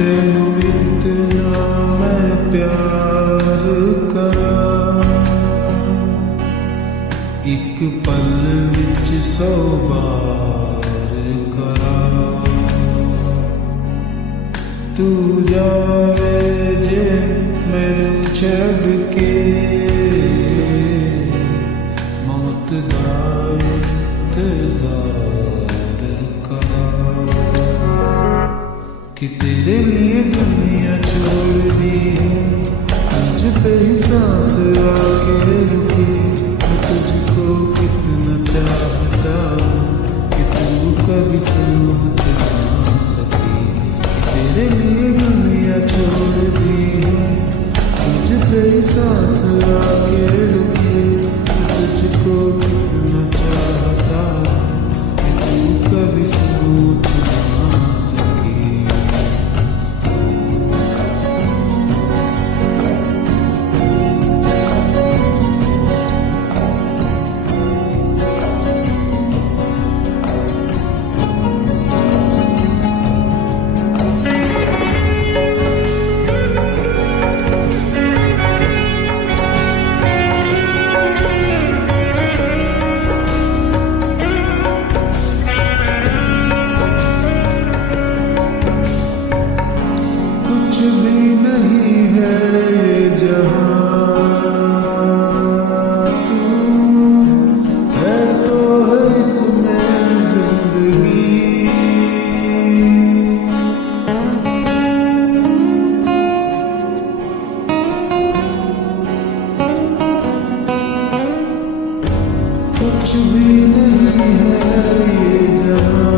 तेनू इतना मैं प्यार करा, एक पल विच 100 बार करा। तू जावे जे मैनू छड़ के, मौत दा इंतजार करा। कि तेरे लिए दुनिया छोड़ दी है, मुझ पे ही सांस आके रुकी। मैं तुझको कितना चाहता हूँ कि तू कभी समझ ना सकी। कि तेरे लिए दुनिया छोड़ दी है, मुझ पे ही सांस आके रुकी। मैं तुझको कितना चाहता हूँ कि तू कभी समझ ना सकी। कुछ भी नहीं है ये जहां, तू है तो है इसमें जिंदगी। कुछ भी नहीं है ये जहां,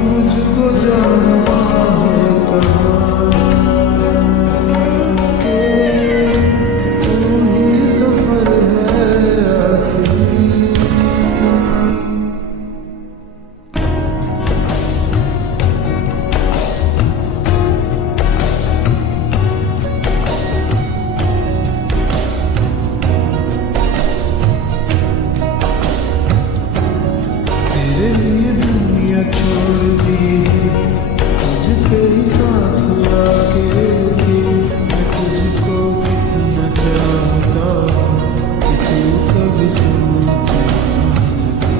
मुझको जाना है कहाँ के तू ही सफर है आखिरी। तेरे लिए दुनिया छोड़ दी है, मुझ पे ही सांस आके रुकी। मैं तुझको कितना चाहता हूँ कि तू कभी समझ ना सकी।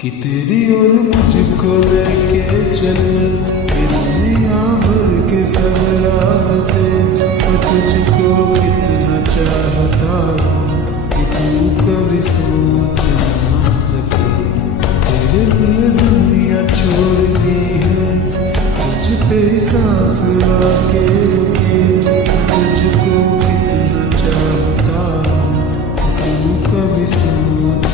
कि तेरी और मुझको लेके चले ये दुनिया भर के सब रास्ते। मैं तुझको कितना चाहता हूँ कि तू कभी सोच ना सके। तेरे लिए दुनिया छोड़ दी है, तुझ पे सांस आके रुकी। मैं तुझको कितना चाहता हूँ कि तू कभी सोच